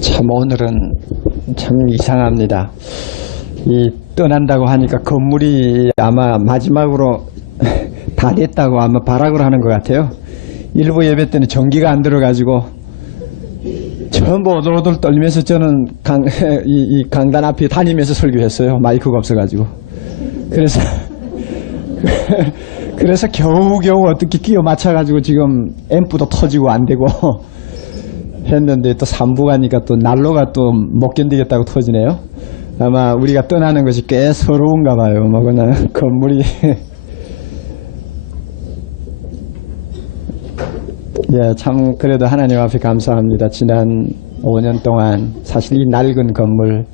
참 오늘은 참 이상합니다. 이 떠난다고 하니까 건물이 아마 마지막으로 다 됐다고 아마 발악을 하는 것 같아요. 일부 예배 때는 전기가 안 들어가지고 전부 오돌오돌 떨면서 저는 이 강단 앞에 다니면서 설교했어요. 마이크가 없어가지고. 그래서 겨우겨우 어떻게 끼워 맞춰가지고 지금 앰프도 터지고 안 되고 했는데 또 3부 가니까 또 난로가 또 못 견디겠다고 터지네요. 아마 우리가 떠나는 것이 꽤 서러운가 봐요. 뭐 그냥 건물이 예, 참 그래도 하나님 앞에 감사합니다. 지난 5년 동안 사실 이 낡은 건물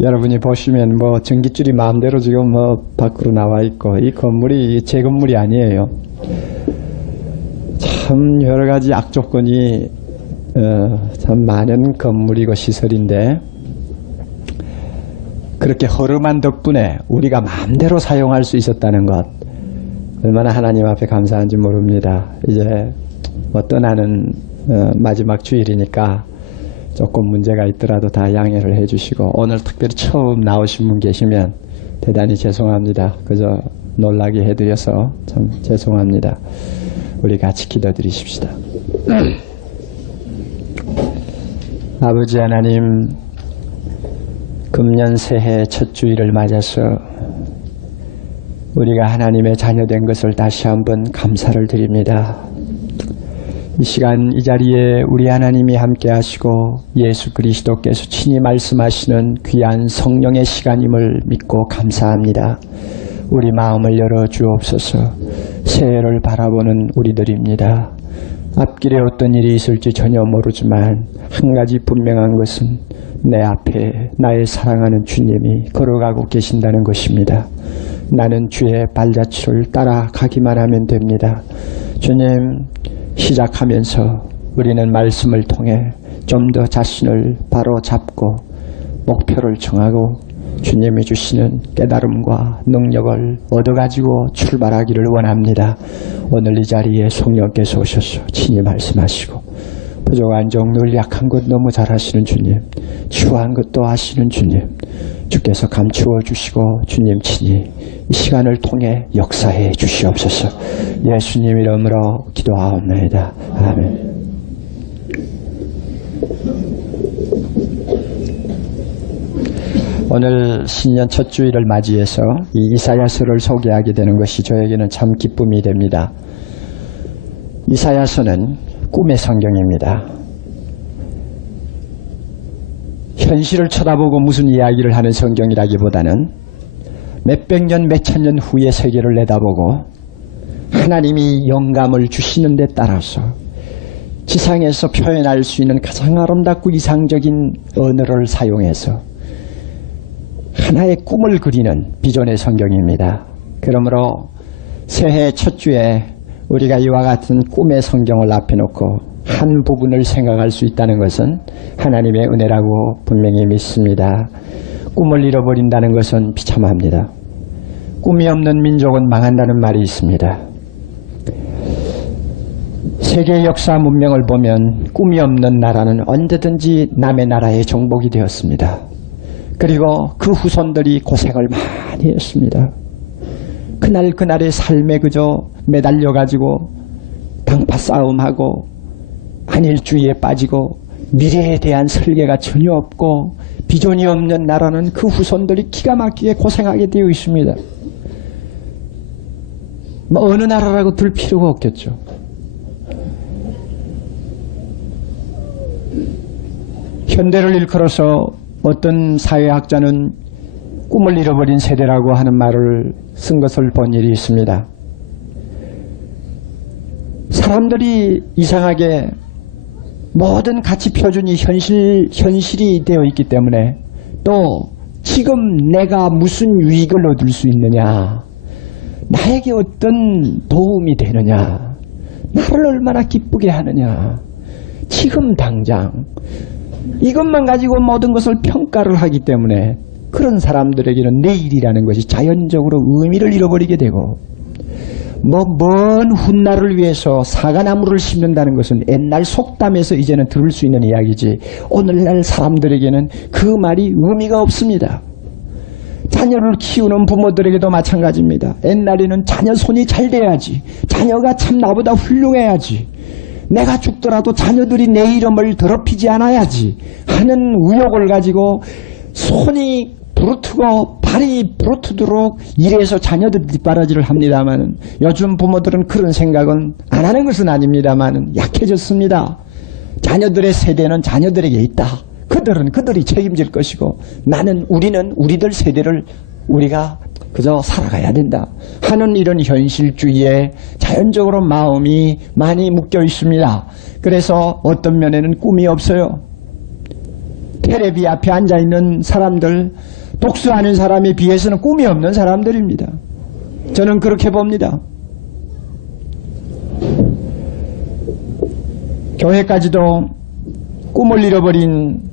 여러분이 보시면 뭐 전깃줄이 마음대로 지금 뭐 밖으로 나와 있고 이 건물이 제 건물이 아니에요. 참 여러 가지 악조건이 참 많은 건물이고 시설인데 그렇게 허름한 덕분에 우리가 마음대로 사용할 수 있었다는 것 얼마나 하나님 앞에 감사한지 모릅니다. 이제 뭐 떠나는 마지막 주일이니까 조금 문제가 있더라도 다 양해를 해주시고 오늘 특별히 처음 나오신 분 계시면 대단히 죄송합니다. 그저 놀라게 해드려서 참 죄송합니다. 우리 같이 기도드리십시다. 아버지 하나님, 금년 새해 첫 주일을 맞아서 우리가 하나님의 자녀된 것을 다시 한번 감사를 드립니다. 이 시간 이 자리에 우리 하나님이 함께 하시고 예수 그리스도께서 친히 말씀하시는 귀한 성령의 시간임을 믿고 감사합니다. 우리 마음을 열어 주옵소서. 새해를 바라보는 우리들입니다. 앞길에 어떤 일이 있을지 전혀 모르지만 한 가지 분명한 것은 내 앞에 나의 사랑하는 주님이 걸어가고 계신다는 것입니다. 나는 주의 발자취를 따라가기만 하면 됩니다. 주님, 시작하면서 우리는 말씀을 통해 좀 더 자신을 바로 잡고 목표를 정하고 주님이 주시는 깨달음과 능력을 얻어가지고 출발하기를 원합니다. 오늘 이 자리에 성령께서 오셔서 친히 말씀하시고 부족한 종 늘 약한 것 너무 잘하시는 주님, 추한 것도 아시는 주님, 주께서 감추어 주시고 주님 친히 이 시간을 통해 역사해 주시옵소서. 예수님 이름으로 기도하옵나이다. 아멘. 오늘 신년 첫 주일을 맞이해서 이 이사야서를 소개하게 되는 것이 저에게는 참 기쁨이 됩니다. 이사야서는 꿈의 성경입니다. 현실을 쳐다보고 무슨 이야기를 하는 성경이라기보다는 몇백 년, 몇천 년 후의 세계를 내다보고 하나님이 영감을 주시는 데 따라서 지상에서 표현할 수 있는 가장 아름답고 이상적인 언어를 사용해서 하나의 꿈을 그리는 비전의 성경입니다. 그러므로 새해 첫 주에 우리가 이와 같은 꿈의 성경을 앞에 놓고 한 부분을 생각할 수 있다는 것은 하나님의 은혜라고 분명히 믿습니다. 꿈을 잃어버린다는 것은 비참합니다. 꿈이 없는 민족은 망한다는 말이 있습니다. 세계 역사 문명을 보면 꿈이 없는 나라는 언제든지 남의 나라의 정복이 되었습니다. 그리고 그 후손들이 고생을 많이 했습니다. 그날의 삶에 그저 매달려가지고 당파 싸움하고 안일주의에 빠지고 미래에 대한 설계가 전혀 없고 비전이 없는 나라는 그 후손들이 기가 막히게 고생하게 되어 있습니다. 뭐 어느 나라라고 들 필요가 없겠죠. 현대를 일컬어서 어떤 사회학자는 꿈을 잃어버린 세대라고 하는 말을 쓴 것을 본 일이 있습니다. 사람들이 이상하게 모든 가치 표준이 현실이 되어 있기 때문에 또 지금 내가 무슨 유익을 얻을 수 있느냐, 나에게 어떤 도움이 되느냐, 나를 얼마나 기쁘게 하느냐, 지금 당장 이것만 가지고 모든 것을 평가를 하기 때문에 그런 사람들에게는 내일이라는 것이 자연적으로 의미를 잃어버리게 되고 먼 훗날을 위해서 사과나무를 심는다는 것은 옛날 속담에서 이제는 들을 수 있는 이야기지 오늘날 사람들에게는 그 말이 의미가 없습니다. 자녀를 키우는 부모들에게도 마찬가지입니다. 옛날에는 자녀 손이 잘 돼야지, 자녀가 참 나보다 훌륭해야지, 내가 죽더라도 자녀들이 내 이름을 더럽히지 않아야지 하는 의욕을 가지고 손이 부르트고 발이 부르트도록 일해서 자녀들 뒷바라지를 합니다만 요즘 부모들은 그런 생각은 안 하는 것은 아닙니다만 약해졌습니다. 자녀들의 세대는 자녀들에게 있다. 그들이 책임질 것이고 우리는 우리들 세대를 우리가 그저 살아가야 된다 하는 이런 현실주의에 자연적으로 마음이 많이 묶여 있습니다. 그래서 어떤 면에는 꿈이 없어요. 테레비 앞에 앉아있는 사람들, 독서하는 사람에 비해서는 꿈이 없는 사람들입니다. 저는 그렇게 봅니다. 교회까지도 꿈을 잃어버린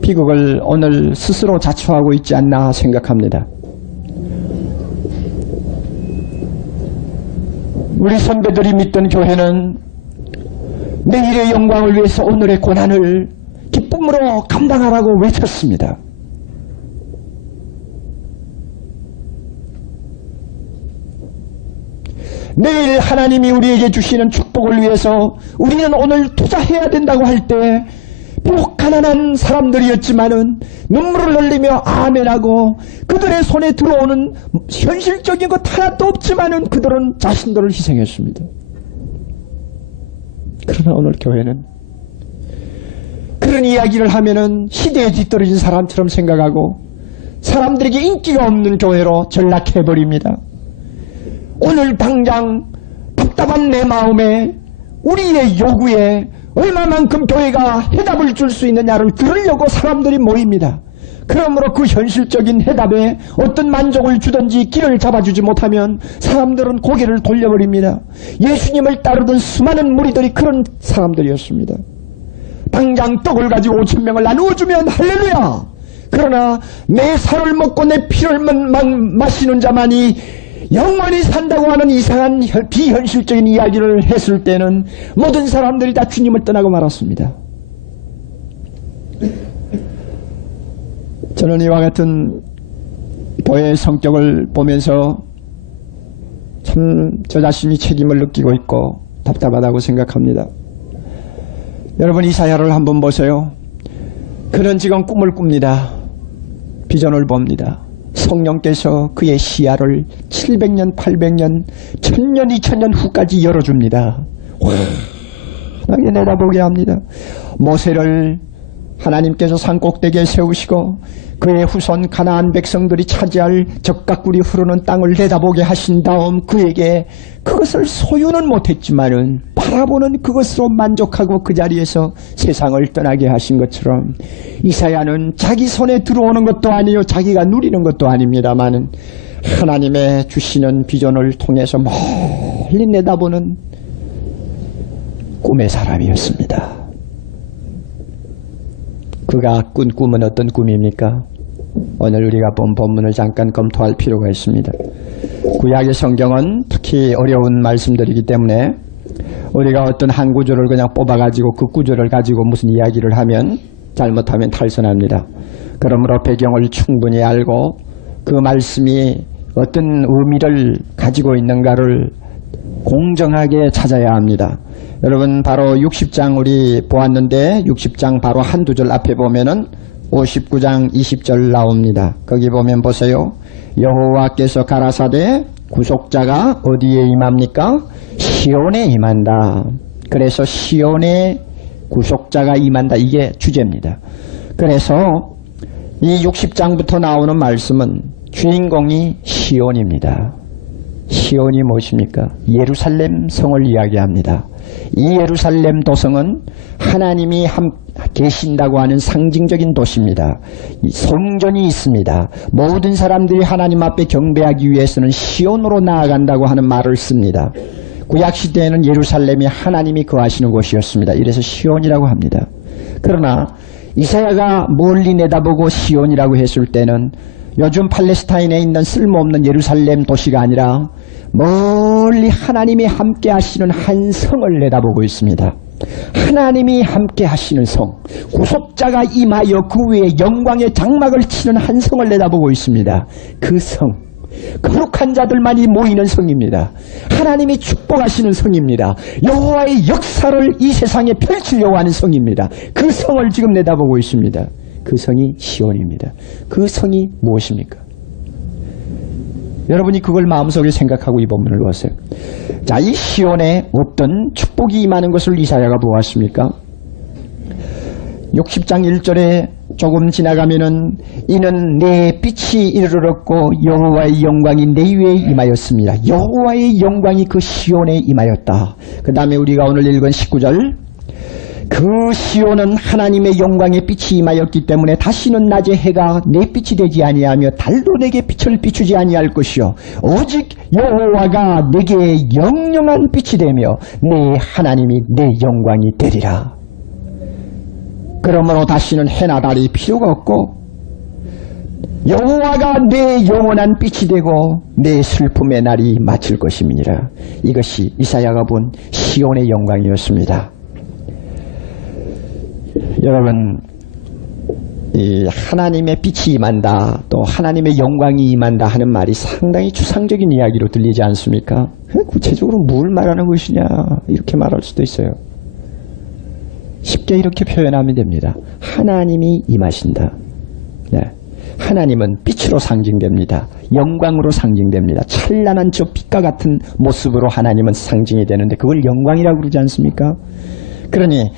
비극을 오늘 스스로 자초하고 있지 않나 생각합니다. 우리 선배들이 믿던 교회는 내일의 영광을 위해서 오늘의 고난을 기쁨으로 감당하라고 외쳤습니다. 내일 하나님이 우리에게 주시는 축복을 위해서 우리는 오늘 투자해야 된다고 할 때 비록 가난한 사람들이었지만은 눈물을 흘리며 아멘하고 그들의 손에 들어오는 현실적인 것 하나도 없지만은 그들은 자신들을 희생했습니다. 그러나 오늘 교회는 그런 이야기를 하면은 시대에 뒤떨어진 사람처럼 생각하고 사람들에게 인기가 없는 교회로 전락해버립니다. 오늘 당장 답답한 내 마음에 우리의 요구에 얼마만큼 교회가 해답을 줄 수 있느냐를 들으려고 사람들이 모입니다. 그러므로 그 현실적인 해답에 어떤 만족을 주든지 길을 잡아주지 못하면 사람들은 고개를 돌려버립니다. 예수님을 따르던 수많은 무리들이 그런 사람들이었습니다. 당장 떡을 가지고 5,000명을 나누어주면 할렐루야! 그러나 내 살을 먹고 내 피를 마시는 자만이 영원히 산다고 하는 이상한 비현실적인 이야기를 했을 때는 모든 사람들이 다 주님을 떠나고 말았습니다. 저는 이와 같은 교회의 성격을 보면서 참 저 자신이 책임을 느끼고 있고 답답하다고 생각합니다. 여러분 이사야를 한번 보세요. 그는 지금 꿈을 꿉니다. 비전을 봅니다. 성령께서 그의 시야를 700년, 800년, 1000년, 2000년 후까지 열어줍니다. 환하게 내다보게 합니다. 모세를 하나님께서 산꼭대기에 세우시고 그의 후손 가나안 백성들이 차지할 적각꿀이 흐르는 땅을 내다보게 하신 다음 그에게 그것을 소유는 못했지만은 바라보는 그것으로 만족하고 그 자리에서 세상을 떠나게 하신 것처럼 이사야는 자기 손에 들어오는 것도 아니요 자기가 누리는 것도 아닙니다만은 하나님의 주시는 비전을 통해서 멀리 내다보는 꿈의 사람이었습니다. 그가 꾼 꿈은 어떤 꿈입니까? 오늘 우리가 본 본문을 잠깐 검토할 필요가 있습니다. 구약의 성경은 특히 어려운 말씀들이기 때문에 우리가 어떤 한 구절을 그냥 뽑아가지고 그 구절을 가지고 무슨 이야기를 하면 잘못하면 탈선합니다. 그러므로 배경을 충분히 알고 그 말씀이 어떤 의미를 가지고 있는가를 공정하게 찾아야 합니다. 여러분 바로 60장 우리 보았는데 60장 바로 한두 절 앞에 보면은 59장 20절 나옵니다. 거기 보면 보세요. 여호와께서 가라사대 구속자가 어디에 임합니까? 시온에 임한다. 그래서 시온에 구속자가 임한다. 이게 주제입니다. 그래서 이 60장부터 나오는 말씀은 주인공이 시온입니다. 시온이 무엇입니까? 예루살렘 성을 이야기합니다. 이 예루살렘 도성은 하나님이 계신다고 하는 상징적인 도시입니다. 성전이 있습니다. 모든 사람들이 하나님 앞에 경배하기 위해서는 시온으로 나아간다고 하는 말을 씁니다. 구약시대에는 예루살렘이 하나님이 거하시는 곳이었습니다. 이래서 시온이라고 합니다. 그러나 이사야가 멀리 내다보고 시온이라고 했을 때는 요즘 팔레스타인에 있는 쓸모없는 예루살렘 도시가 아니라 멀리 하나님이 함께 하시는 한 성을 내다보고 있습니다. 하나님이 함께 하시는 성, 구속자가 임하여 그 위에 영광의 장막을 치는 한 성을 내다보고 있습니다. 그 성, 거룩한 자들만이 모이는 성입니다. 하나님이 축복하시는 성입니다. 여호와의 역사를 이 세상에 펼치려고 하는 성입니다. 그 성을 지금 내다보고 있습니다. 그 성이 시온입니다. 그 성이 무엇입니까? 여러분이 그걸 마음속에 생각하고 이 본문을 보세요. 자, 이 시온에 어떤 축복이 임하는 것을 이사야가 보았습니까? 60장 1절에 조금 지나가면은 이는 내 빛이 이르렀고 여호와의 영광이 내 위에 임하였습니다. 여호와의 영광이 그 시온에 임하였다. 그 다음에 우리가 오늘 읽은 19절, 그 시온은 하나님의 영광의 빛이 임하였기 때문에 다시는 낮에 해가 내 빛이 되지 아니하며 달도 내게 빛을 비추지 아니할 것이요 오직 여호와가 내게 영영한 빛이 되며 내 하나님이 내 영광이 되리라. 그러므로 다시는 해나 달이 필요가 없고 여호와가 내 영원한 빛이 되고 내 슬픔의 날이 마칠 것임이니라. 이것이 이사야가 본 시온의 영광이었습니다. 여러분, 이 하나님의 빛이 임한다, 또 하나님의 영광이 임한다 하는 말이 상당히 추상적인 이야기로 들리지 않습니까? 구체적으로 뭘 말하는 것이냐 이렇게 말할 수도 있어요. 쉽게 이렇게 표현하면 됩니다. 하나님이 임하신다. 네. 하나님은 빛으로 상징됩니다. 영광으로 상징됩니다. 찬란한 저 빛과 같은 모습으로 하나님은 상징이 되는데 그걸 영광이라고 그러지 않습니까? 그러니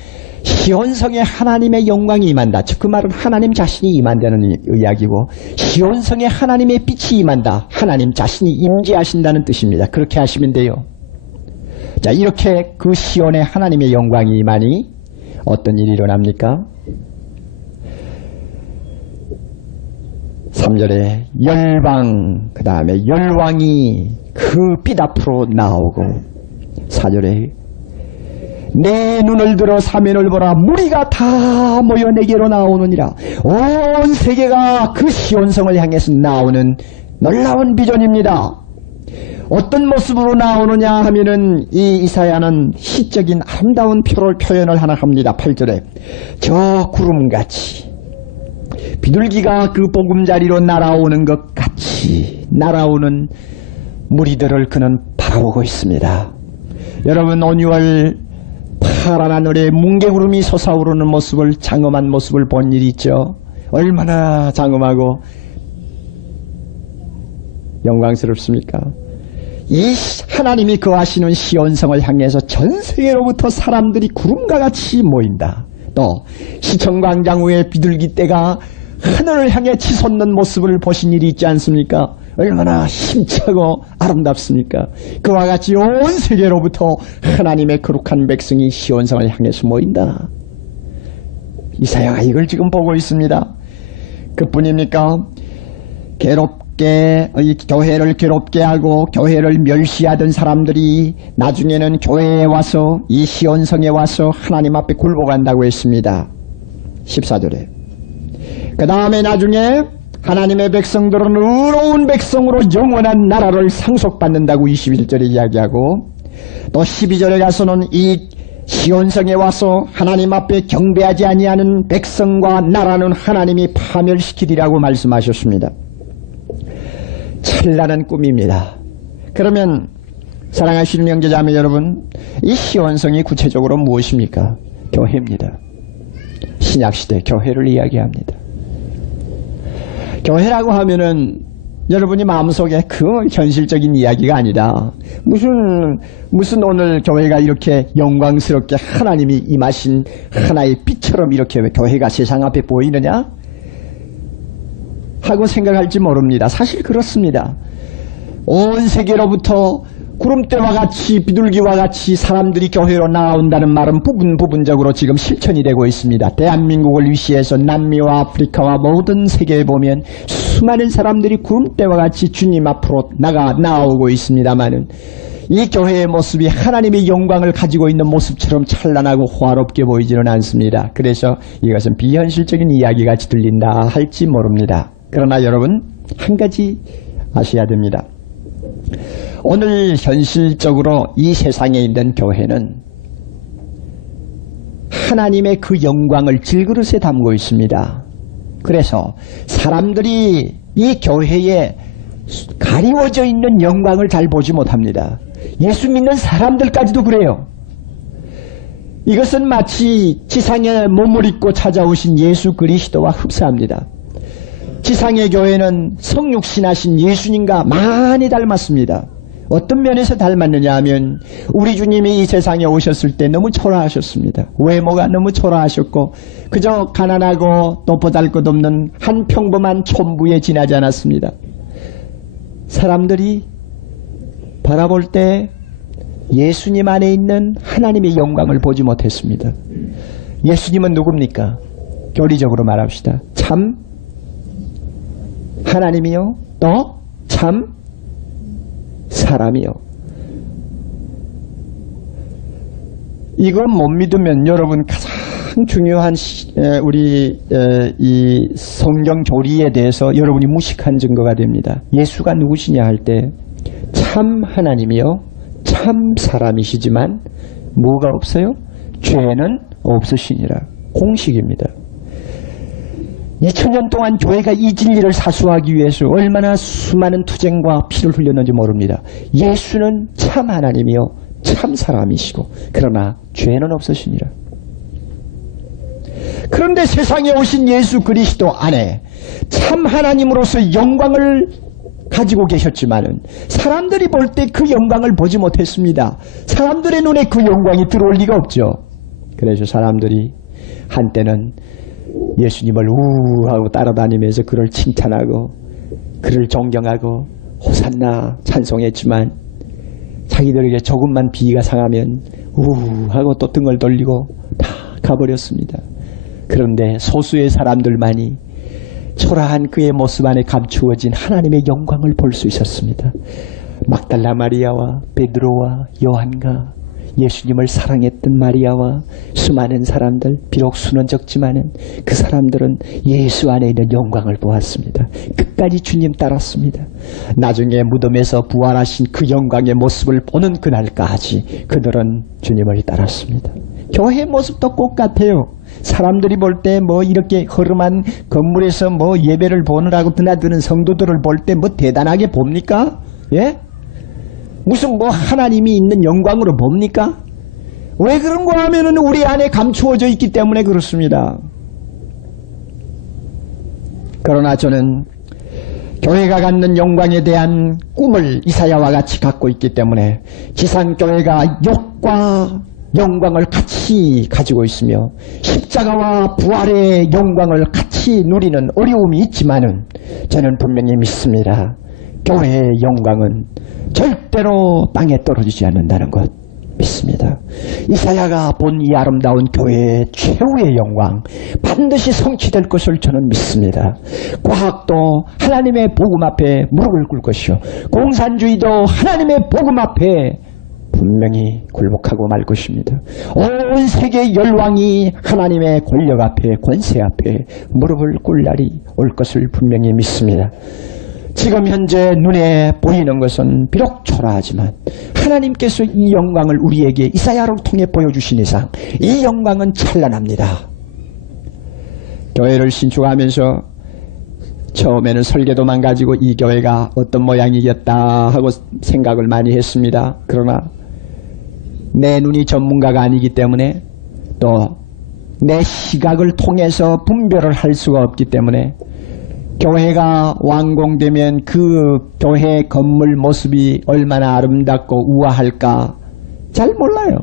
시온성에 하나님의 영광이 임한다. 즉 그 말은 하나님 자신이 임한다는 이야기고, 시온성에 하나님의 빛이 임한다. 하나님 자신이 임재하신다는 뜻입니다. 그렇게 하시면 돼요. 자, 이렇게 그 시온에 하나님의 영광이 임하니 어떤 일이 일어납니까? 3절에 열방, 그 다음에 열왕이 그 빛 앞으로 나오고, 4절에 내 눈을 들어 사면을 보라 무리가 다 모여 내게로 나오느니라. 온 세계가 그 시온성을 향해서 나오는 놀라운 비전입니다. 어떤 모습으로 나오느냐 하면은 이 이사야는 시적인 아름다운 표현을 하나 합니다. 8절에 저 구름같이 비둘기가 그 보금자리로 날아오는 것 같이 날아오는 무리들을 그는 바라보고 있습니다. 여러분, 온유월 파란 하늘에 뭉게구름이 솟아오르는 모습을, 장엄한 모습을 본 일이 있죠. 얼마나 장엄하고 영광스럽습니까? 이 하나님이 거하시는 시온성을 향해서 전 세계로부터 사람들이 구름과 같이 모인다. 또 시청광장 위에 비둘기 떼가 하늘을 향해 치솟는 모습을 보신 일이 있지 않습니까? 얼마나 힘차고 아름답습니까? 그와 같이 온 세계로부터 하나님의 거룩한 백성이 시온성을 향해서 모인다. 이사야가 이걸 지금 보고 있습니다. 그뿐입니까? 교회를 괴롭게 하고 교회를 멸시하던 사람들이 나중에는 교회에 와서 이 시온성에 와서 하나님 앞에 굴복한다고 했습니다. 14절에 그 다음에 나중에 하나님의 백성들은 의로운 백성으로 영원한 나라를 상속받는다고 21절에 이야기하고, 또 12절에 가서는 이 시온성에 와서 하나님 앞에 경배하지 아니하는 백성과 나라는 하나님이 파멸시키리라고 말씀하셨습니다. 찬란한 꿈입니다. 그러면 사랑하시는 형제자매 여러분, 이 시온성이 구체적으로 무엇입니까? 교회입니다. 신약시대 교회를 이야기합니다. 교회라고 하면은 여러분이 마음속에 그 현실적인 이야기가 아니라 무슨 오늘 교회가 이렇게 영광스럽게 하나님이 임하신 하나의 빛처럼 이렇게 교회가 세상 앞에 보이느냐 하고 생각할지 모릅니다. 사실 그렇습니다. 온 세계로부터 구름대와 같이 비둘기와 같이 사람들이 교회로 나온다는 말은 부분적으로 지금 실천이 되고 있습니다. 대한민국을 위시해서 남미와 아프리카와 모든 세계에 보면 수많은 사람들이 구름대와 같이 주님 앞으로 나오고 있습니다만은 이 교회의 모습이 하나님의 영광을 가지고 있는 모습처럼 찬란하고 호화롭게 보이지는 않습니다. 그래서 이것은 비현실적인 이야기같이 들린다 할지 모릅니다. 그러나 여러분, 한 가지 아셔야 됩니다. 오늘 현실적으로 이 세상에 있는 교회는 하나님의 그 영광을 질그릇에 담고 있습니다. 그래서 사람들이 이 교회에 가리워져 있는 영광을 잘 보지 못합니다. 예수 믿는 사람들까지도 그래요. 이것은 마치 지상에 몸을 입고 찾아오신 예수 그리스도와 흡사합니다. 지상의 교회는 성육신하신 예수님과 많이 닮았습니다. 어떤 면에서 닮았느냐 하면 우리 주님이 이 세상에 오셨을 때 너무 초라하셨습니다. 외모가 너무 초라하셨고 그저 가난하고 또 보잘것없는 한 평범한 촌부에 지나지 않았습니다. 사람들이 바라볼 때 예수님 안에 있는 하나님의 영광을 보지 못했습니다. 예수님은 누굽니까? 교리적으로 말합시다. 참 하나님이요, 또 참 사람이요. 이거 못 믿으면 여러분 가장 중요한 우리 이 성경 교리에 대해서 여러분이 무식한 증거가 됩니다. 예수가 누구시냐 할 때 참 하나님이요, 참 사람이시지만 뭐가 없어요? 죄는 없으시니라. 공식입니다. 2000년 동안 교회가 이 진리를 사수하기 위해서 얼마나 수많은 투쟁과 피를 흘렸는지 모릅니다. 예수는 참 하나님이요 참 사람이시고 그러나 죄는 없으시니라. 그런데 세상에 오신 예수 그리스도 안에 참 하나님으로서 영광을 가지고 계셨지만은 사람들이 볼 때 그 영광을 보지 못했습니다. 사람들의 눈에 그 영광이 들어올 리가 없죠. 그래서 사람들이 한때는 예수님을 우하고 따라다니면서 그를 칭찬하고 그를 존경하고 호산나 찬송했지만 자기들에게 조금만 비위가 상하면 우하고 또 등을 돌리고 다 가버렸습니다. 그런데 소수의 사람들만이 초라한 그의 모습 안에 감추어진 하나님의 영광을 볼 수 있었습니다. 막달라 마리아와 베드로와 요한과 예수님을 사랑했던 마리아와 수많은 사람들, 비록 수는 적지만은 그 사람들은 예수 안에 있는 영광을 보았습니다. 끝까지 주님 따랐습니다. 나중에 무덤에서 부활하신 그 영광의 모습을 보는 그날까지 그들은 주님을 따랐습니다. 교회 모습도 똑같아요. 사람들이 볼 때 뭐 이렇게 허름한 건물에서 뭐 예배를 보느라고 드나드는 성도들을 볼 때 뭐 대단하게 봅니까? 예? 무슨 뭐 하나님이 있는 영광으로 봅니까? 왜 그런가 하면은 우리 안에 감추어져 있기 때문에 그렇습니다. 그러나 저는 교회가 갖는 영광에 대한 꿈을 이사야와 같이 갖고 있기 때문에 지상교회가 욕과 영광을 같이 가지고 있으며 십자가와 부활의 영광을 같이 누리는 어려움이 있지만은 저는 분명히 믿습니다. 교회의 영광은 절대로 땅에 떨어지지 않는다는 것 믿습니다. 이사야가 본 이 아름다운 교회의 최후의 영광 반드시 성취될 것을 저는 믿습니다. 과학도 하나님의 복음 앞에 무릎을 꿇을 것이요 공산주의도 하나님의 복음 앞에 분명히 굴복하고 말 것입니다. 온 세계의 열왕이 하나님의 권력 앞에 권세 앞에 무릎을 꿇을 날이 올 것을 분명히 믿습니다. 지금 현재 눈에 보이는 것은 비록 초라하지만 하나님께서 이 영광을 우리에게 이사야를 통해 보여주신 이상 이 영광은 찬란합니다. 교회를 신축하면서 처음에는 설계도만 가지고 이 교회가 어떤 모양이겠다 하고 생각을 많이 했습니다. 그러나 내 눈이 전문가가 아니기 때문에 또 내 시각을 통해서 분별을 할 수가 없기 때문에 교회가 완공되면 그 교회 건물 모습이 얼마나 아름답고 우아할까 잘 몰라요.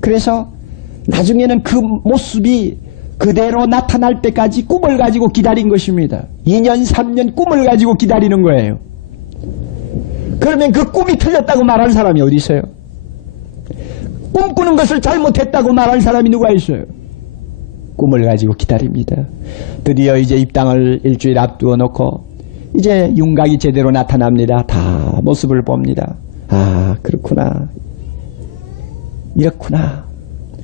그래서 나중에는 그 모습이 그대로 나타날 때까지 꿈을 가지고 기다린 것입니다. 2년 3년 꿈을 가지고 기다리는 거예요. 그러면 그 꿈이 틀렸다고 말할 사람이 어디 있어요? 꿈꾸는 것을 잘못했다고 말할 사람이 누가 있어요? 꿈을 가지고 기다립니다. 드디어 이제 입당을 일주일 앞두어 놓고 이제 윤곽이 제대로 나타납니다. 다 모습을 봅니다. 아, 그렇구나. 이렇구나.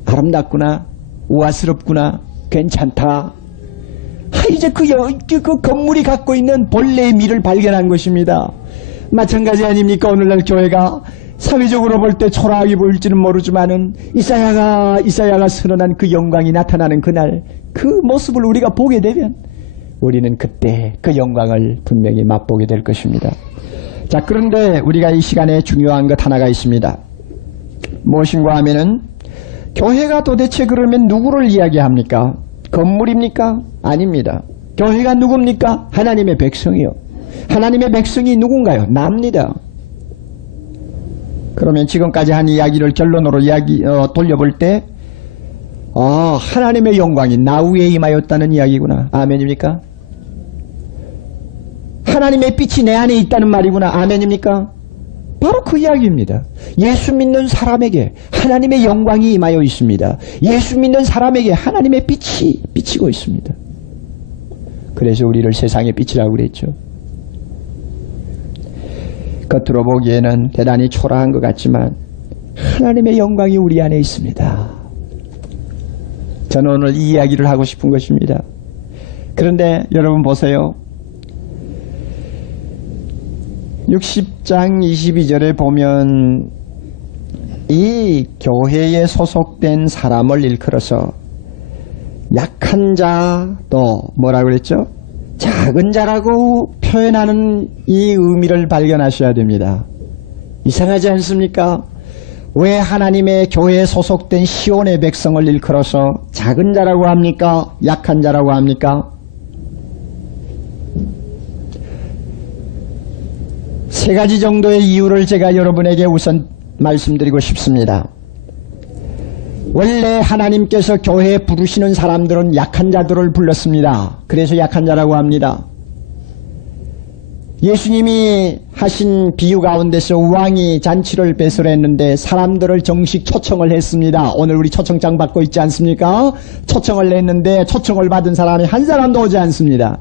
아름답구나. 우아스럽구나. 괜찮다. 이제 그 건물이 갖고 있는 본래의 미를 발견한 것입니다. 마찬가지 아닙니까? 오늘날 교회가 사회적으로 볼 때 초라하게 보일지는 모르지만은 이사야가 선언한 그 영광이 나타나는 그날 그 모습을 우리가 보게 되면 우리는 그때 그 영광을 분명히 맛보게 될 것입니다. 자, 그런데 우리가 이 시간에 중요한 것 하나가 있습니다. 무엇인가 하면은 교회가 도대체 그러면 누구를 이야기합니까? 건물입니까? 아닙니다. 교회가 누굽니까? 하나님의 백성이요. 하나님의 백성이 누군가요? 나입니다. 그러면 지금까지 한 이야기를 결론으로 돌려볼 때 하나님의 영광이 나 위에 임하였다는 이야기구나. 아멘입니까? 하나님의 빛이 내 안에 있다는 말이구나. 아멘입니까? 바로 그 이야기입니다. 예수 믿는 사람에게 하나님의 영광이 임하여 있습니다. 예수 믿는 사람에게 하나님의 빛이 비치고 있습니다. 그래서 우리를 세상의 빛이라고 그랬죠. 겉으로 보기에는 대단히 초라한 것 같지만 하나님의 영광이 우리 안에 있습니다. 저는 오늘 이 이야기를 하고 싶은 것입니다. 그런데 여러분 보세요. 60장 22절에 보면 이 교회에 소속된 사람을 일컬어서 약한 자도 뭐라고 그랬죠? 작은 자라고 표현하는 이 의미를 발견하셔야 됩니다. 이상하지 않습니까? 왜 하나님의 교회에 소속된 시온의 백성을 일컬어서 작은 자라고 합니까? 약한 자라고 합니까? 세 가지 정도의 이유를 제가 여러분에게 우선 말씀드리고 싶습니다. 원래 하나님께서 교회에 부르시는 사람들은 약한 자들을 불렀습니다. 그래서 약한 자라고 합니다. 예수님이 하신 비유 가운데서 왕이 잔치를 배설했는데 사람들을 정식 초청을 했습니다. 오늘 우리 초청장 받고 있지 않습니까? 초청을 냈는데 초청을 받은 사람이 한 사람도 오지 않습니다.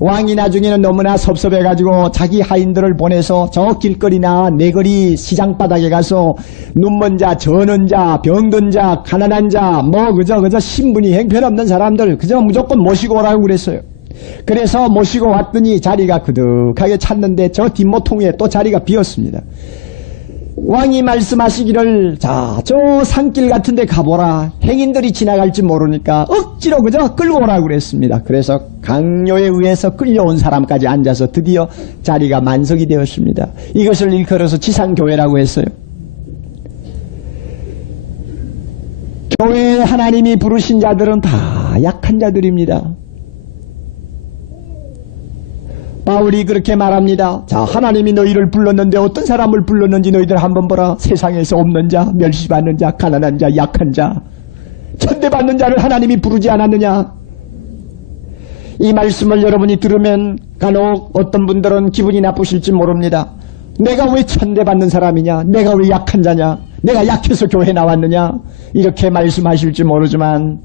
왕이 나중에는 너무나 섭섭해가지고 자기 하인들을 보내서 저 길거리나 내거리 시장바닥에 가서 눈먼 자, 저는 자, 병든 자, 가난한 자, 그저 신분이 형편없는 사람들 그저 무조건 모시고 오라고 그랬어요. 그래서 모시고 왔더니 자리가 그득하게 찼는데 저 뒷모퉁이에 또 자리가 비었습니다. 왕이 말씀하시기를 저 산길 같은 데 가보라. 행인들이 지나갈지 모르니까 억지로 그저 끌고 오라고 그랬습니다. 그래서 강요에 의해서 끌려온 사람까지 앉아서 드디어 자리가 만석이 되었습니다. 이것을 일컬어서 지상교회라고 했어요. 교회에 하나님이 부르신 자들은 다 약한 자들입니다. 바울이 그렇게 말합니다. 하나님이 너희를 불렀는데 어떤 사람을 불렀는지 너희들 한번 보라. 세상에서 없는 자, 멸시받는 자, 가난한 자, 약한 자, 천대받는 자를 하나님이 부르지 않았느냐. 이 말씀을 여러분이 들으면 간혹 어떤 분들은 기분이 나쁘실지 모릅니다. 내가 왜 천대받는 사람이냐? 내가 왜 약한 자냐? 내가 약해서 교회 나왔느냐? 이렇게 말씀하실지 모르지만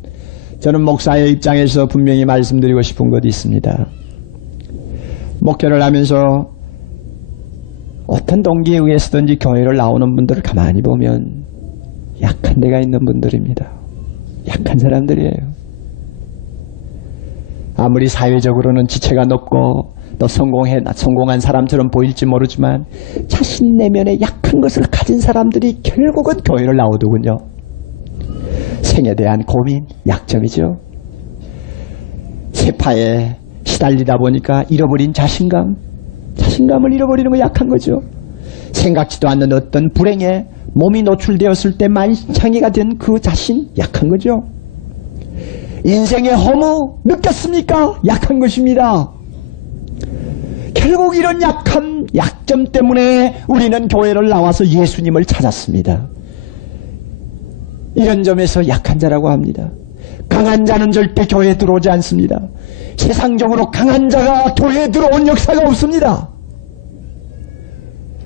저는 목사의 입장에서 분명히 말씀드리고 싶은 것이 있습니다. 목회를 하면서 어떤 동기에 의해서든지 교회를 나오는 분들을 가만히 보면 약한 데가 있는 분들입니다. 약한 사람들이에요. 아무리 사회적으로는 지체가 높고 또 성공한 사람처럼 보일지 모르지만 자신 내면에 약한 것을 가진 사람들이 결국은 교회를 나오더군요. 생에 대한 고민, 약점이죠. 세파에 시달리다 보니까 잃어버린 자신감을 잃어버리는 거 약한 거죠. 생각지도 않는 어떤 불행에 몸이 노출되었을 때 만창이가 된 그 자신, 약한 거죠. 인생의 허무 느꼈습니까? 약한 것입니다. 결국 이런 약점 때문에 우리는 교회를 나와서 예수님을 찾았습니다. 이런 점에서 약한 자라고 합니다. 강한 자는 절대 교회에 들어오지 않습니다. 세상적으로 강한 자가 교회에 들어온 역사가 없습니다.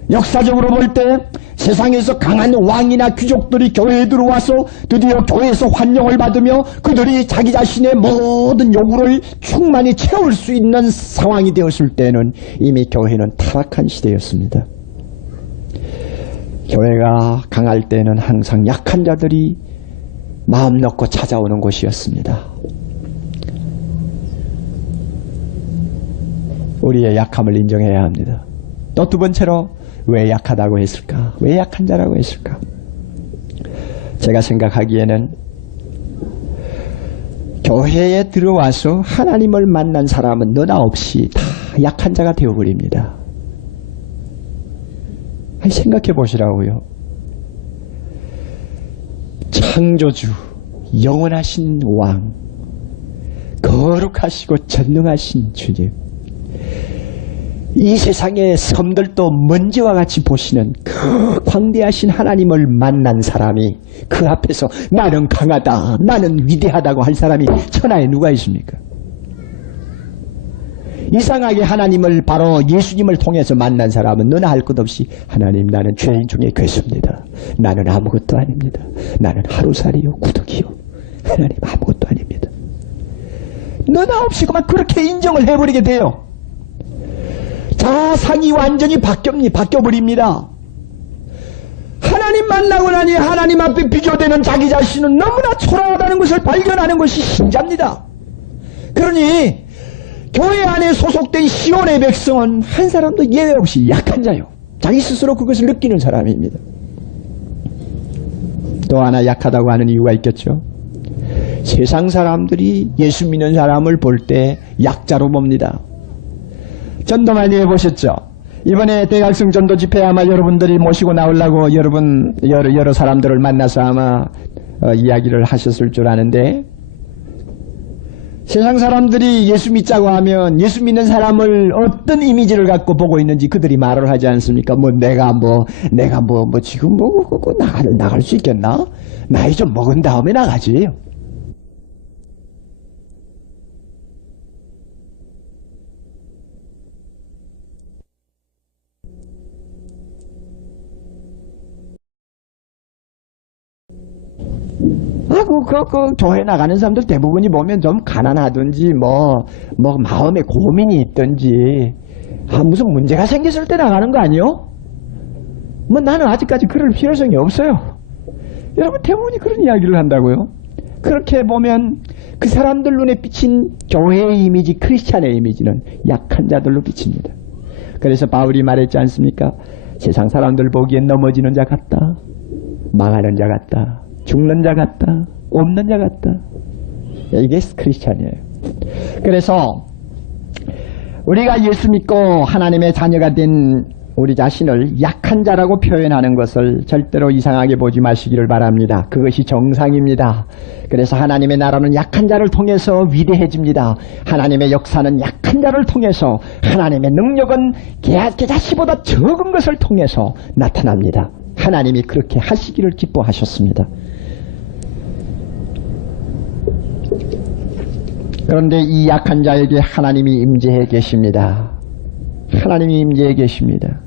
역사적으로 볼 때 세상에서 강한 왕이나 귀족들이 교회에 들어와서 드디어 교회에서 환영을 받으며 그들이 자기 자신의 모든 요구를 충만히 채울 수 있는 상황이 되었을 때는 이미 교회는 타락한 시대였습니다. 교회가 강할 때는 항상 약한 자들이 마음 놓고 찾아오는 곳이었습니다. 우리의 약함을 인정해야 합니다. 또 두 번째로 왜 약하다고 했을까? 왜 약한 자라고 했을까? 제가 생각하기에는 교회에 들어와서 하나님을 만난 사람은 너나 없이 다 약한 자가 되어버립니다. 생각해 보시라고요. 창조주, 영원하신 왕, 거룩하시고 전능하신 주님, 이 세상의 섬들도 먼지와 같이 보시는 그 광대하신 하나님을 만난 사람이 그 앞에서 나는 강하다, 나는 위대하다고 할 사람이 천하에 누가 있습니까? 이상하게 하나님을 바로 예수님을 통해서 만난 사람은 너나 할 것 없이 하나님, 나는 죄인 중에 괴수입니다. 나는 아무것도 아닙니다. 나는 하루살이요 구덕이요. 하나님 아무것도 아닙니다. 너나 없이 그만 그렇게 인정을 해버리게 돼요. 자상이 완전히 바뀌어버립니다. 하나님 만나고 나니 하나님 앞에 비교되는 자기 자신은 너무나 초라하다는 것을 발견하는 것이 신자입니다. 그러니 교회 안에 소속된 시온의 백성은 한 사람도 예외 없이 약한 자요. 자기 스스로 그것을 느끼는 사람입니다. 또 하나 약하다고 하는 이유가 있겠죠. 세상 사람들이 예수 믿는 사람을 볼 때 약자로 봅니다. 전도 많이 해보셨죠? 이번에 대학생 전도 집회에 아마 여러분들이 모시고 나오려고 여러 사람들을 만나서 아마 이야기를 하셨을 줄 아는데, 세상 사람들이 예수 믿자고 하면 예수 믿는 사람을 어떤 이미지를 갖고 보고 있는지 그들이 말을 하지 않습니까? 내가 지금 나갈 수 있겠나? 나이 좀 먹은 다음에 나가지. 그 교회 나가는 사람들 대부분이 보면 좀 가난하든지 마음에 고민이 있든지 무슨 문제가 생겼을 때 나가는 거 아니요? 나는 아직까지 그럴 필요성이 없어요. 여러분 대부분이 그런 이야기를 한다고요. 그렇게 보면 그 사람들 눈에 비친 교회의 이미지, 크리스찬의 이미지는 약한 자들로 비칩니다. 그래서 바울이 말했지 않습니까? 세상 사람들 보기엔 넘어지는 자 같다, 망하는 자 같다, 죽는 자 같다, 없는 자 같다. 이게 크리스찬이에요. 그래서 우리가 예수 믿고 하나님의 자녀가 된 우리 자신을 약한 자라고 표현하는 것을 절대로 이상하게 보지 마시기를 바랍니다. 그것이 정상입니다. 그래서 하나님의 나라는 약한 자를 통해서 위대해집니다. 하나님의 역사는 약한 자를 통해서, 하나님의 능력은 계자씨보다 적은 것을 통해서 나타납니다. 하나님이 그렇게 하시기를 기뻐하셨습니다. 그런데 이 약한 자에게 하나님이 임재해 계십니다. 하나님이 임재해 계십니다.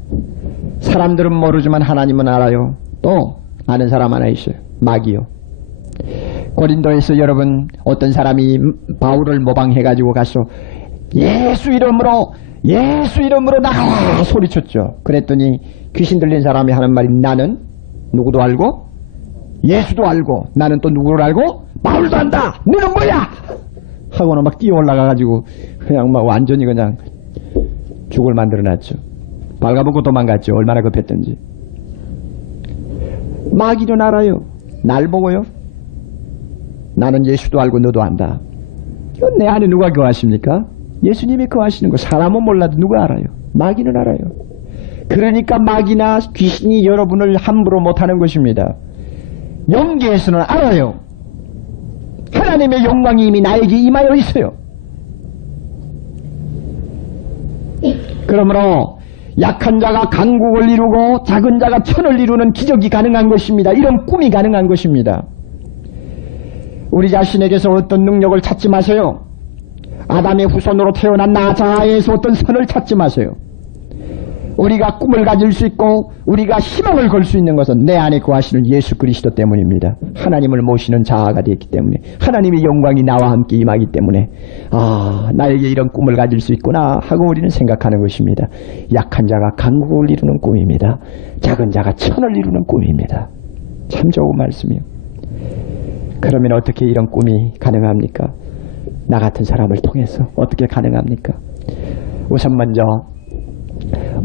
사람들은 모르지만 하나님은 알아요. 또 아는 사람 하나 있어요. 마귀요. 고린도에서 여러분 어떤 사람이 바울을 모방해가지고 가서 예수 이름으로 나가라 소리쳤죠. 그랬더니 귀신 들린 사람이 하는 말이, 나는 누구도 알고 예수도 알고 나는 또 누구를 알고 바울도 안다. 너는 뭐야? 하고는 막 뛰어 올라가가지고 그냥 막 완전히 그냥 죽을 만들어놨죠. 발가벗고 도망갔죠. 얼마나 급했던지. 마귀는 알아요. 날 보고요. 나는 예수도 알고 너도 안다. 이건 내 안에 누가 거하십니까? 예수님이 거하시는 거. 사람은 몰라도 누가 알아요? 마귀는 알아요. 그러니까 마귀나 귀신이 여러분을 함부로 못하는 것입니다. 영계에서는 알아요. 하나님의 영광이 이미 나에게 임하여 있어요. 그러므로 약한 자가 강국을 이루고 작은 자가 천을 이루는 기적이 가능한 것입니다. 이런 꿈이 가능한 것입니다. 우리 자신에게서 어떤 능력을 찾지 마세요. 아담의 후손으로 태어난 나 자아에서 어떤 선을 찾지 마세요. 우리가 꿈을 가질 수 있고 우리가 희망을 걸 수 있는 것은 내 안에 거하시는 예수 그리스도 때문입니다. 하나님을 모시는 자아가 되었기 때문에, 하나님의 영광이 나와 함께 임하기 때문에 나에게 이런 꿈을 가질 수 있구나 하고 우리는 생각하는 것입니다. 약한 자가 강국을 이루는 꿈입니다. 작은 자가 천을 이루는 꿈입니다. 참 좋은 말씀이요. 그러면 어떻게 이런 꿈이 가능합니까? 나 같은 사람을 통해서 어떻게 가능합니까? 우선 먼저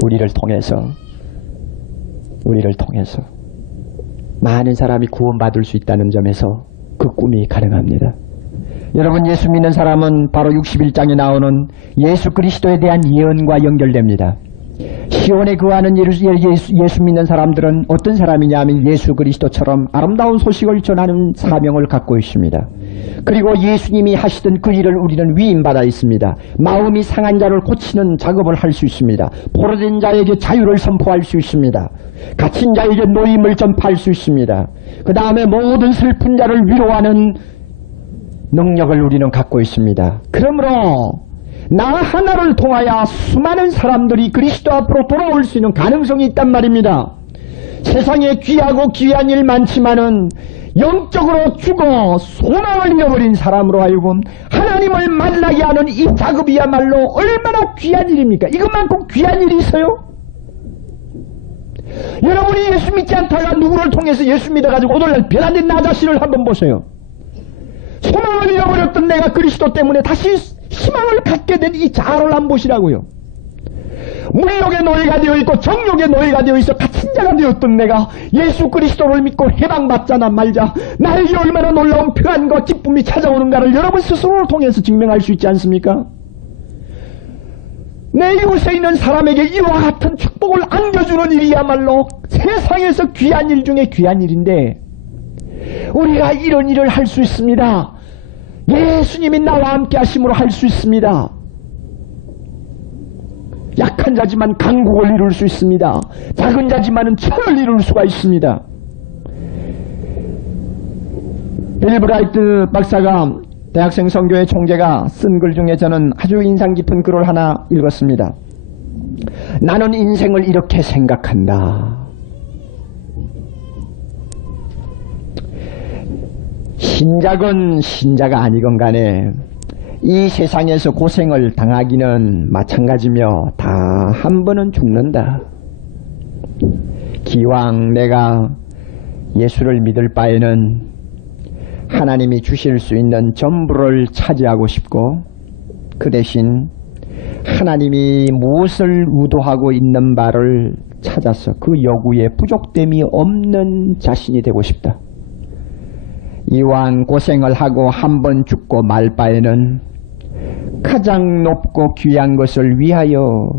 우리를 통해서 많은 사람이 구원받을 수 있다는 점에서 그 꿈이 가능합니다. 여러분, 예수 믿는 사람은 바로 61장에 나오는 예수 그리스도에 대한 예언과 연결됩니다. 시온에 거하는 예수 믿는 사람들은 어떤 사람이냐 하면 예수 그리스도처럼 아름다운 소식을 전하는 사명을 갖고 있습니다. 그리고 예수님이 하시던 그 일을 우리는 위임받아 있습니다. 마음이 상한 자를 고치는 작업을 할 수 있습니다. 포로된 자에게 자유를 선포할 수 있습니다. 갇힌 자에게 노임을 전파할 수 있습니다. 그 다음에 모든 슬픈 자를 위로하는 능력을 우리는 갖고 있습니다. 그러므로 나 하나를 통하여 수많은 사람들이 그리스도 앞으로 돌아올 수 있는 가능성이 있단 말입니다. 세상에 귀하고 귀한 일 많지만은 영적으로 죽어 소망을 잃어버린 사람으로 하여금 하나님을 만나게 하는 이 작업이야말로 얼마나 귀한 일입니까? 이것만큼 귀한 일이 있어요? 여러분이 예수 믿지 않다가 누구를 통해서 예수 믿어가지고 오늘날 변화된 나 자신을 한번 보세요. 소망을 잃어버렸던 내가 그리스도 때문에 다시 희망을 갖게 된 이 자아를 한번 보시라고요. 물욕의 노예가 되어 있고 정욕의 노예가 되어 있어 갇힌 자가 되었던 내가 예수 그리스도를 믿고 해방받자나 말자 나에게 얼마나 놀라운 평안과 기쁨이 찾아오는가를 여러분 스스로를 통해서 증명할 수 있지 않습니까? 내 이웃에 있는 사람에게 이와 같은 축복을 안겨주는 일이야말로 세상에서 귀한 일 중에 귀한 일인데 우리가 이런 일을 할 수 있습니다. 예수님이 나와 함께 하심으로 할 수 있습니다. 약한 자지만 강국을 이룰 수 있습니다. 작은 자지만은 천을 이룰 수가 있습니다. 빌 브라이트 박사가 대학생 선교회 총재가 쓴 글 중에 저는 아주 인상 깊은 글을 하나 읽었습니다. 나는 인생을 이렇게 생각한다. 신자건 신자가 아니건 간에 이 세상에서 고생을 당하기는 마찬가지며 다 한 번은 죽는다. 기왕 내가 예수를 믿을 바에는 하나님이 주실 수 있는 전부를 차지하고 싶고 그 대신 하나님이 무엇을 의도하고 있는 바를 찾아서 그 요구에 부족됨이 없는 자신이 되고 싶다. 이왕 고생을 하고 한 번 죽고 말 바에는 가장 높고 귀한 것을 위하여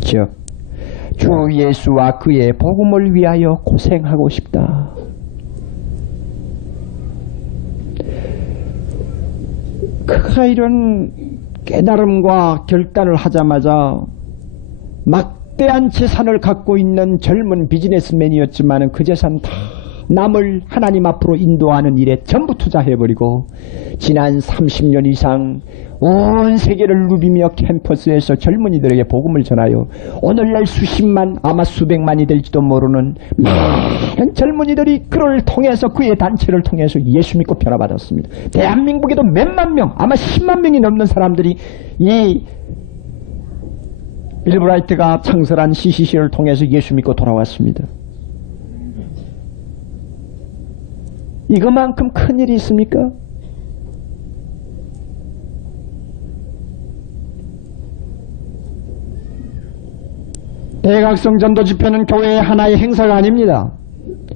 즉 주 예수와 그의 복음을 위하여 고생하고 싶다. 그가 이런 깨달음과 결단을 하자마자 막대한 재산을 갖고 있는 젊은 비즈니스맨이었지만 그 재산 다 남을 하나님 앞으로 인도하는 일에 전부 투자해버리고 지난 30년 이상 온 세계를 누비며 캠퍼스에서 젊은이들에게 복음을 전하여 오늘날 수십만 아마 수백만이 될지도 모르는 많은 젊은이들이 그를 통해서 그의 단체를 통해서 예수 믿고 변화받았습니다. 대한민국에도 몇만 명 아마 10만 명이 넘는 사람들이 이 빌 브라이트가 창설한 CCC를 통해서 예수 믿고 돌아왔습니다. 이것만큼 큰 일이 있습니까? 대각성 전도 집회는 교회의 하나의 행사가 아닙니다.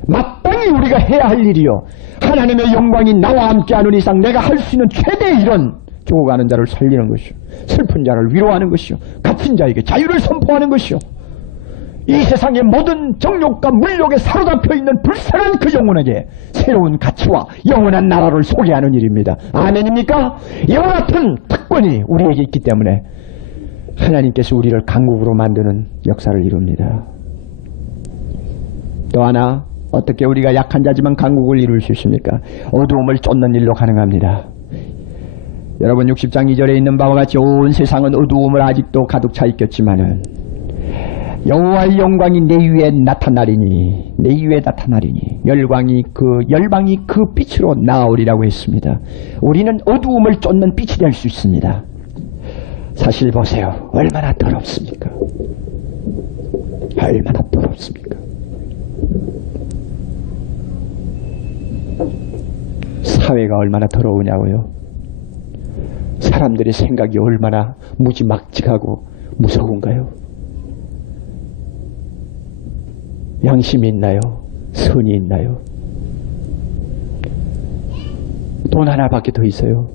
마땅히 우리가 해야 할 일이요. 하나님의 영광이 나와 함께하는 이상 내가 할 수 있는 최대의 일은 죽어가는 자를 살리는 것이요. 슬픈 자를 위로하는 것이요. 갇힌 자에게 자유를 선포하는 것이요. 이 세상의 모든 정욕과 물욕에 사로잡혀 있는 불쌍한 그 영혼에게 새로운 가치와 영원한 나라를 소개하는 일입니다. 아멘입니까? 이와 같은 특권이 우리에게 있기 때문에 하나님께서 우리를 강국으로 만드는 역사를 이룹니다. 또 하나, 어떻게 우리가 약한 자지만 강국을 이룰 수 있습니까? 어두움을 쫓는 일로 가능합니다. 여러분 60장 2절에 있는 바와 같이 온 세상은 어두움을 아직도 가득 차 있겠지만은 여호와의 영광이 내 위에 나타나리니 열방이 그 빛으로 나오리라고 했습니다. 우리는 어두움을 쫓는 빛이 될 수 있습니다. 사실 보세요. 얼마나 더럽습니까? 얼마나 더럽습니까? 사회가 얼마나 더러우냐고요? 사람들의 생각이 얼마나 무지막지하고 무서운가요? 양심이 있나요? 선이 있나요? 돈 하나밖에 더 있어요.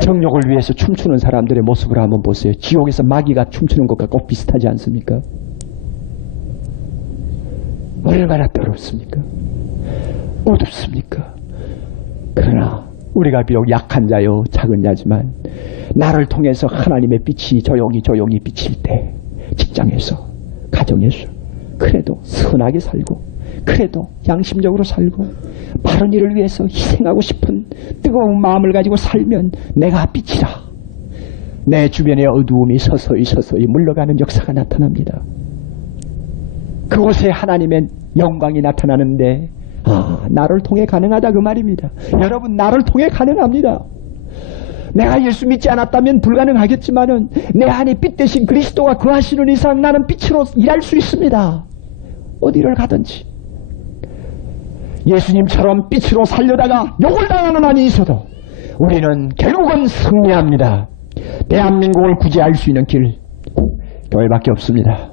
정욕을 위해서 춤추는 사람들의 모습을 한번 보세요. 지옥에서 마귀가 춤추는 것과 꼭 비슷하지 않습니까? 얼마나 더럽습니까? 어둡습니까? 그러나 우리가 비록 약한 자요 작은 자지만 나를 통해서 하나님의 빛이 조용히 비칠 때 직장에서 가정에서 그래도 선하게 살고 그래도 양심적으로 살고 바른 일을 위해서 희생하고 싶은 뜨거운 마음을 가지고 살면 내가 빛이라. 내 주변의 어두움이 서서히 물러가는 역사가 나타납니다. 그곳에 하나님의 영광이 나타나는데 나를 통해 가능하다 그 말입니다. 여러분 나를 통해 가능합니다. 내가 예수 믿지 않았다면 불가능하겠지만은 내 안에 빛 대신 그리스도가 거하시는 이상 나는 빛으로 일할 수 있습니다. 어디를 가든지 예수님처럼 빛으로 살려다가 욕을 당하는 한이 있어도 우리는 결국은 승리합니다. 대한민국을 구제할 수 있는 길 교회밖에 없습니다.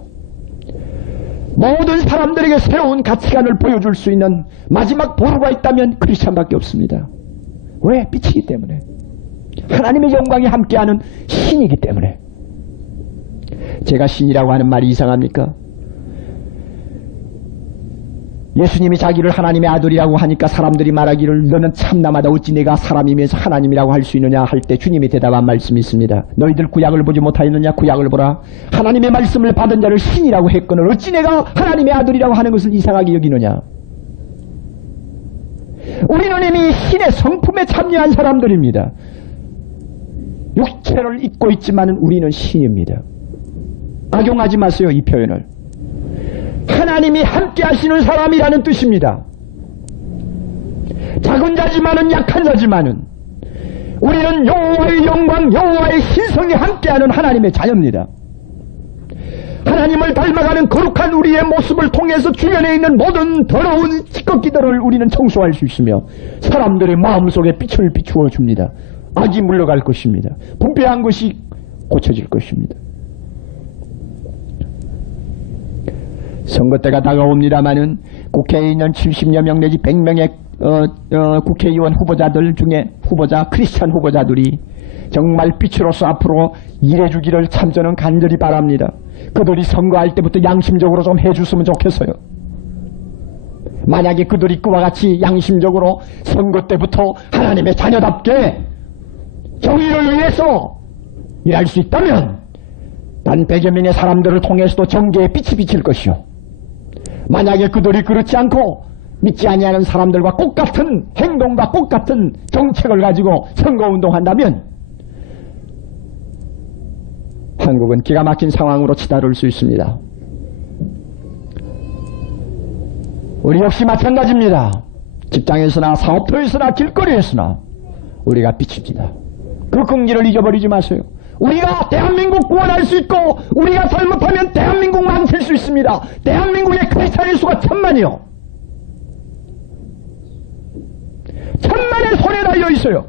모든 사람들에게 새로운 가치관을 보여줄 수 있는 마지막 보루가 있다면 크리스찬밖에 없습니다. 왜? 빛이기 때문에. 하나님의 영광이 함께하는 신이기 때문에. 제가 신이라고 하는 말이 이상합니까? 예수님이 자기를 하나님의 아들이라고 하니까 사람들이 말하기를 너는 참남하다 어찌 내가 사람이면서 하나님이라고 할 수 있느냐 할 때 주님이 대답한 말씀이 있습니다. 너희들 구약을 보지 못하였느냐? 구약을 보라. 하나님의 말씀을 받은 자를 신이라고 했거늘 어찌 내가 하나님의 아들이라고 하는 것을 이상하게 여기느냐? 우리는 이미 신의 성품에 참여한 사람들입니다. 육체를 입고 있지만 우리는 신입니다. 악용하지 마세요, 이 표현을. 하나님이 함께 하시는 사람이라는 뜻입니다. 작은 자지만은 약한 자지만은 우리는 여호와의 영광, 여호와의 신성이 함께하는 하나님의 자녀입니다. 하나님을 닮아가는 거룩한 우리의 모습을 통해서 주변에 있는 모든 더러운 찌꺼기들을 우리는 청소할 수 있으며 사람들의 마음속에 빛을 비추어 줍니다. 악이 물러갈 것입니다. 분배한 것이 고쳐질 것입니다. 선거 때가 다가옵니다마는 국회에 있는 70여 명 내지 100명의 국회의원 후보자들 중에 크리스찬 후보자들이 정말 빛으로서 앞으로 일해주기를 참 저는 간절히 바랍니다. 그들이 선거할 때부터 양심적으로 좀 해줬으면 좋겠어요. 만약에 그들이 그와 같이 양심적으로 선거 때부터 하나님의 자녀답게 정의를 위해서 일할 수 있다면 단 100여 명의 사람들을 통해서도 정계의 빛이 비칠 것이요. 만약에 그들이 그렇지 않고 믿지 아니하는 사람들과 똑같은 행동과 똑같은 정책을 가지고 선거운동한다면 한국은 기가 막힌 상황으로 치달을 수 있습니다. 우리 역시 마찬가지입니다. 직장에서나 사업터에서나 길거리에서나 우리가 빛입니다. 그 긍지를 잊어버리지 마세요. 우리가 대한민국 구원할 수 있고 우리가 잘못하면 대한민국 망칠 수 있습니다. 대한민국의 크리스찬의 수가 1000만이요. 1000만의 손에 달려 있어요.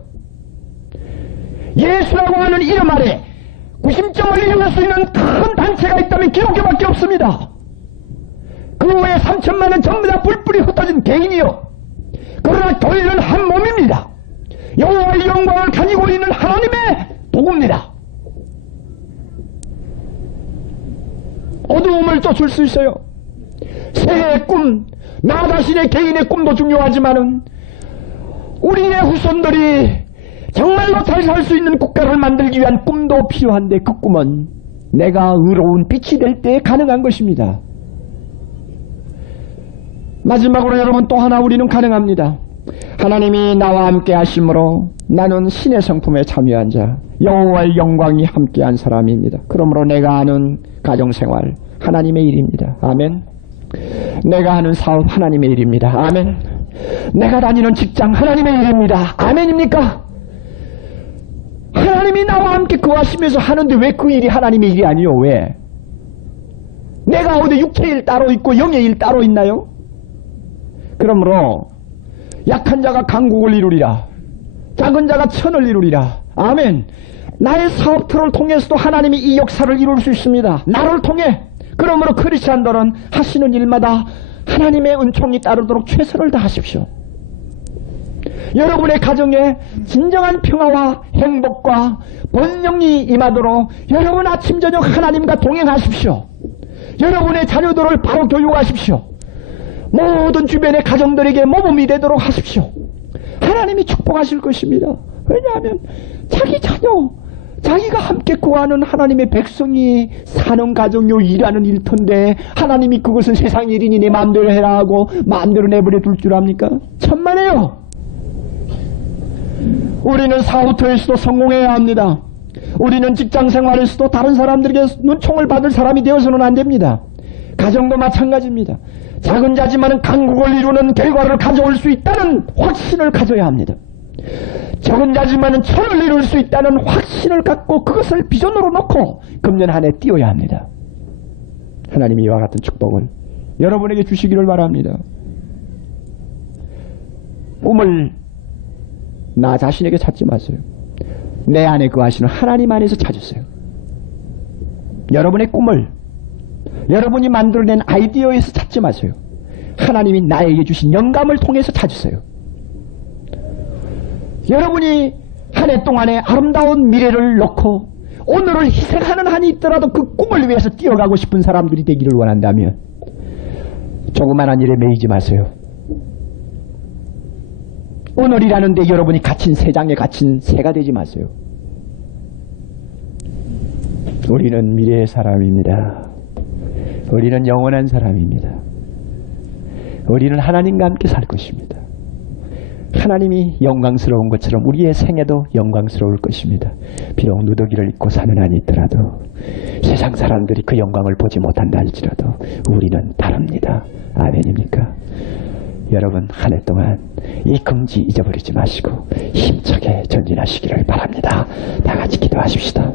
예수라고 하는 이름 아래 구심점을 이룰 수 있는 큰 단체가 있다면 기독교밖에 없습니다. 그 외에 3000만은 전부 다 뿔뿔이 흩어진 개인이요. 그러나 교회는 한 몸입니다. 여호와의 영광을 가지고 있는 하나님의 도구입니다. 어두움을 쫓을 수 있어요. 새해의 꿈, 나 자신의 개인의 꿈도 중요하지만은 우리의 후손들이 정말로 잘 살 수 있는 국가를 만들기 위한 꿈도 필요한데 그 꿈은 내가 의로운 빛이 될 때 가능한 것입니다. 마지막으로 여러분 또 하나 우리는 가능합니다. 하나님이 나와 함께 하심으로 나는 신의 성품에 참여한 자, 여호와의 영광이 함께한 사람입니다. 그러므로 내가 하는 가정생활 하나님의 일입니다. 아멘. 내가 하는 사업 하나님의 일입니다. 아멘. 내가 다니는 직장 하나님의 일입니다. 아멘입니까? 하나님이 나와 함께 거하시면서 하는데 왜 그 일이 하나님의 일이 아니요? 왜? 내가 어디 육체의 일 따로 있고 영의 일 따로 있나요? 그러므로 약한 자가 강국을 이루리라. 작은 자가 천을 이루리라. 아멘. 나의 사업터를 통해서도 하나님이 이 역사를 이룰 수 있습니다. 나를 통해. 그러므로 크리스찬들은 하시는 일마다 하나님의 은총이 따르도록 최선을 다하십시오. 여러분의 가정에 진정한 평화와 행복과 번영이 임하도록 여러분 아침 저녁 하나님과 동행하십시오. 여러분의 자녀들을 바로 교육하십시오. 모든 주변의 가정들에게 모범이 되도록 하십시오. 하나님이 축복하실 것입니다. 왜냐하면 자기 자녀, 자기가 함께 구하는 하나님의 백성이 사는 가정요 일하는 일터인데 하나님이 그것은 세상 일이니 내 마음대로 해라 하고 마음대로 내버려 둘 줄 압니까? 천만에요. 우리는 사업터에서도 성공해야 합니다. 우리는 직장생활에서도 다른 사람들에게 눈총을 받을 사람이 되어서는 안 됩니다. 가정도 마찬가지입니다. 작은 자지만 강국을 이루는 결과를 가져올 수 있다는 확신을 가져야 합니다. 적은 자지만 천을 이룰 수 있다는 확신을 갖고 그것을 비전으로 놓고 금년 한 해 뛰어야 합니다. 하나님이 이와 같은 축복을 여러분에게 주시기를 바랍니다. 꿈을 나 자신에게 찾지 마세요. 내 안에 거하시는 하나님 안에서 찾으세요. 여러분의 꿈을 여러분이 만들어낸 아이디어에서 찾지 마세요. 하나님이 나에게 주신 영감을 통해서 찾으세요. 여러분이 한 해 동안에 아름다운 미래를 놓고 오늘을 희생하는 한이 있더라도 그 꿈을 위해서 뛰어가고 싶은 사람들이 되기를 원한다면 조그만한 일에 매이지 마세요. 오늘이라는 데 여러분이 갇힌 새장에 갇힌 새가 되지 마세요. 우리는 미래의 사람입니다. 우리는 영원한 사람입니다. 우리는 하나님과 함께 살 것입니다. 하나님이 영광스러운 것처럼 우리의 생애도 영광스러울 것입니다. 비록 누더기를 입고 사는 한이 있더라도 세상 사람들이 그 영광을 보지 못한다 할지라도 우리는 다릅니다. 아멘입니까? 여러분 한 해 동안 이 긍지 잊어버리지 마시고 힘차게 전진하시기를 바랍니다. 다 같이 기도하십시다.